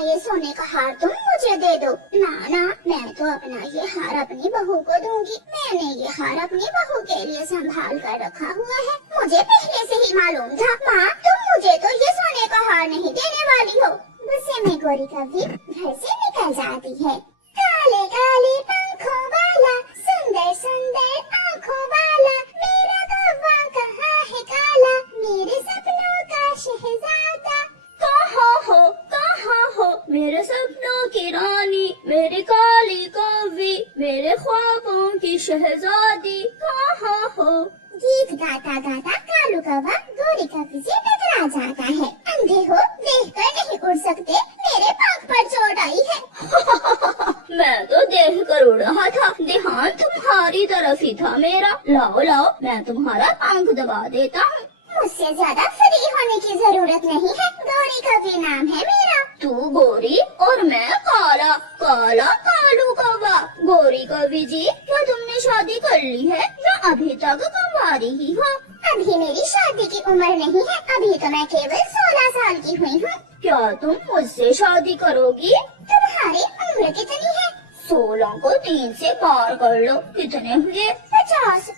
ये सोने का हार तुम मुझे दे दो। ना ना, मैं तो अपना ये हार अपनी बहू को दूंगी। मैंने ये हार अपनी बहू के लिए संभाल कर रखा हुआ है। मुझे पहले से ही मालूम था। माँ, तुम मुझे तो ये सोने का हार नहीं देने वाली हो। गुस्से में गौरी कव्वी घर से निकल जाती है। काले काले पंखों वाला, सुंदर सुंदर आँखों वाला, मेरा कौवा कहाँ है काला, मेरे सपनों का शहजादा। कहाँ हो मेरे सपनों की रानी, मेरी काली कौवी, मेरे ख्वाबों की शहजादी, कहाँ हो। गीत गाता गाता कालू कौवा गौरी कव्वी से टकरा जाता है। अंधे हो, देखकर नहीं उड़ सकते, मेरे पंख पर चोट आई है। मैं तो देख कर उड़ रहा था, ध्यान तुम्हारी तरफ ही था मेरा। लाओ लाओ, मैं तुम्हारा पंख दबा देता हूँ। मुझसे ज्यादा फ्री होने की जरूरत नहीं है। गौरी कव्वी नाम है मेरा। तू गोरी और मैं काला, काला कालू कौवा। गौरी कव्वी जी, क्या तुमने शादी कर ली है या अभी तक कुंवारी ही हो। अभी मेरी शादी की उम्र नहीं है, अभी तो मैं केवल 16 साल की हुई हूँ। क्या तुम मुझसे शादी करोगी। तुम्हारी उम्र कितनी है। 16 को 3 से पार कर लो, कितने हुए। 50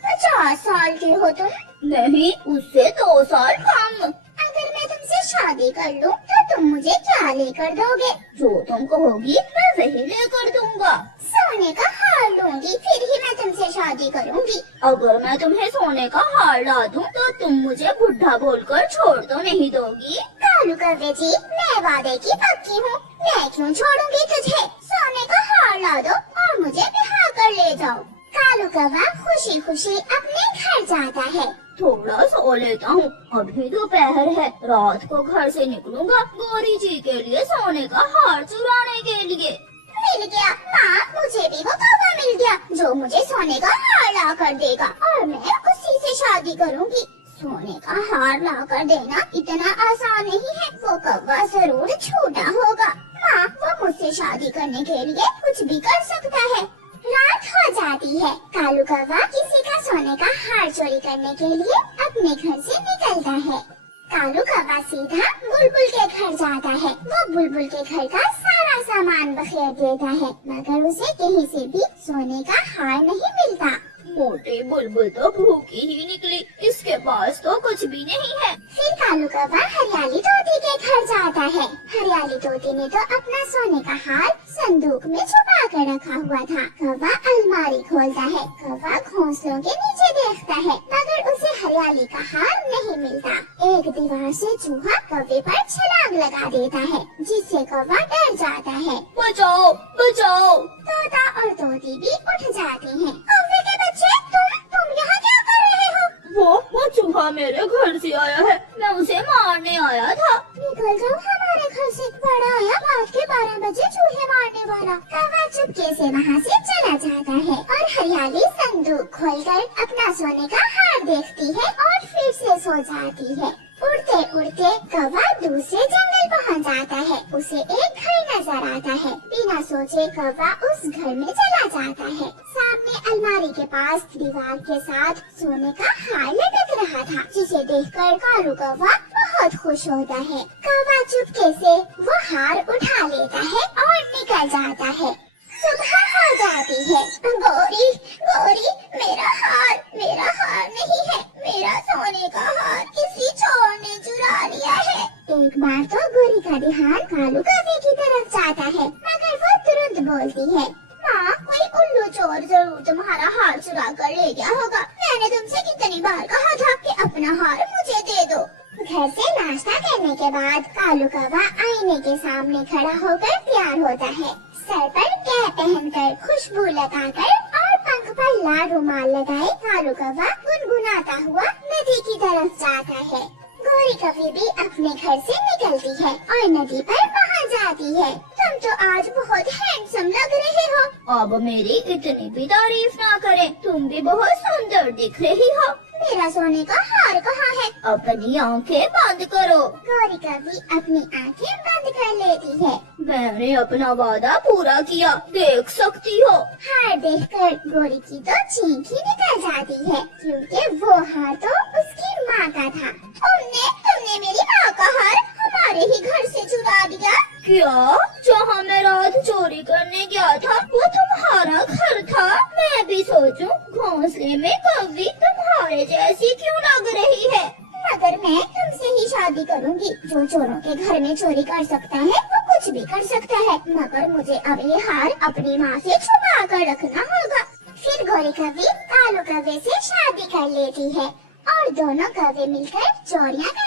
साल के हो तुम। नहीं, उससे 2 साल कम। अगर मैं तुमसे शादी कर लूं तो तुम मुझे क्या लेकर दोगे। जो तुम कहोगी मैं वही लेकर दूंगा। सोने का हार लूंगी, फिर ही मैं तुमसे शादी करूंगी। अगर मैं तुम्हें सोने का हार ला दूं तो तुम मुझे बुढ़ा बोलकर छोड़ तो नहीं दोगी। कालू कव्वे जी, मैं वादे की पक्की हूँ, मैं क्यों छोड़ूंगी तुझे। सोने का हार ला दो और मुझे बिहार कर ले जाओ। कालू कौवा खुशी खुशी अपने घर जाता है। थोड़ा सो लेता हूँ, अभी दोपहर है। रात को घर से निकलूंगा गौरी जी के लिए सोने का हार चुराने के लिए। मिल गया माँ, मुझे भी वो कौवा मिल गया जो मुझे सोने का हार ला कर देगा और मैं उसी से शादी करूँगी। सोने का हार ला कर देना इतना आसान नहीं है, वो कौवा जरूर छोटा होगा। माँ, वो मुझसे शादी करने के लिए कुछ भी कर सकता है। रात हो जाती है। कालू कौवा किसी का सोने का हार चोरी करने के लिए अपने घर से निकलता है। कालू कौवा सीधा बुलबुल के घर जाता है। वो बुलबुल के घर का सारा सामान बखेर देता है, मगर उसे कहीं से भी सोने का हार नहीं मिलता। मोटी बुलबुल तो भूखी ही निकली, इसके पास तो कुछ भी नहीं है। फिर कालू कौवा हरियाली तोते के घर जाता है। हरियाली तोते ने तो अपना सोने का हार संदूक में छुपा कर रखा हुआ था। कौवा अलमारी खोलता है। कौवा घोंसलों के नीचे देखता है, मगर उसे हरियाली का हार नहीं मिलता। एक दीवार से चूहा कौवे पर छलांग लगा देता है, जिससे कौवा डर जाता है। बचाओ बचाओ। तोता और तोती भी उठ जाते हैं। कौवे के बच्चे, तुम यहाँ क्या कर रहे हो। वो चूहा मेरे घर से आया है, मैं उसे मारने आया था। निकल जाओ हमारे घर से, बड़ा आया रात के 12 बजे चूहे मारने वाला। कौवा चुपके से वहाँ से चला जाता है और हरियाली संदूक खोलकर अपना सोने का हार देखती है और फिर से सो जाती है। उड़ते उड़ते कौवा दूसरे जंगल पहुँच जाता है। उसे एक घर नजर आता है। बिना सोचे कौवा उस घर में चला जाता है। सामने अलमारी के पास दीवार के साथ सोने का हार लटक रहा था, जिसे देखकर कालू कौवा बहुत खुश होता है। कौवा चुपके से वो हार उठा लेता है और निकल जाता है। सुबह हो जाती है। गौरी गौरी, मेरा हार नहीं है, मेरा सोने का हार किसी चोर ने चुरा लिया है। एक बार तो गौरी का ध्यान कालू कौवे की तरफ जाता है, मगर वो तुरंत बोलती है, माँ, कोई उल्लू चोर जरूर तुम्हारा हार चुरा कर ले गया होगा। मैंने तुमसे कितनी बार कहा था कि अपना हार मुझे दे दो। घर से नाश्ता करने के बाद कालू कौवा आईने के सामने खड़ा होकर तैयार होता है। सर पर कैप पहनकर, खुशबू लगाकर और पंख पर लाल रुमाल लगाए कालू कौवा गुनगुनाता हुआ नदी की तरफ जाता है। गौरी कव्वी भी अपने घर से निकलती है और नदी पर पहुँच जाती है। तुम तो आज बहुत हैंडसम लग रहे हो। अब मेरी इतनी भी तारीफ ना करें, तुम भी बहुत सुंदर दिख रही हो। मेरा सोने का हार कहाँ है। अपनी आंखें बंद करो। गौरी कव्वी अपनी आंखें बंद कर लेती है। मैंने अपना वादा पूरा किया, देख सकती हो। हार देखकर गौरी की तो चीख ही निकल जाती है, क्योंकि वो हार तो उसकी माँ का था। तुमने मेरी माँ का हार हमारे ही घर से चुरा दिया। क्या? जहाँ मैं रात चोरी करने गया था वो तुम्हारा घर था? मैं भी सोचूं घोंसले में कौवी तुम्हारे जैसी क्यों लग रही है। मगर मैं तुमसे ही शादी करूंगी। जो चोरों के घर में चोरी कर सकता है वो कुछ भी कर सकता है, मगर मुझे अब ये हार अपनी माँ से छुपा कर रखना होगा। फिर गोरी कौवी कालू कौवे से शादी कर लेती है और दोनों कौवे मिलकर चोरियां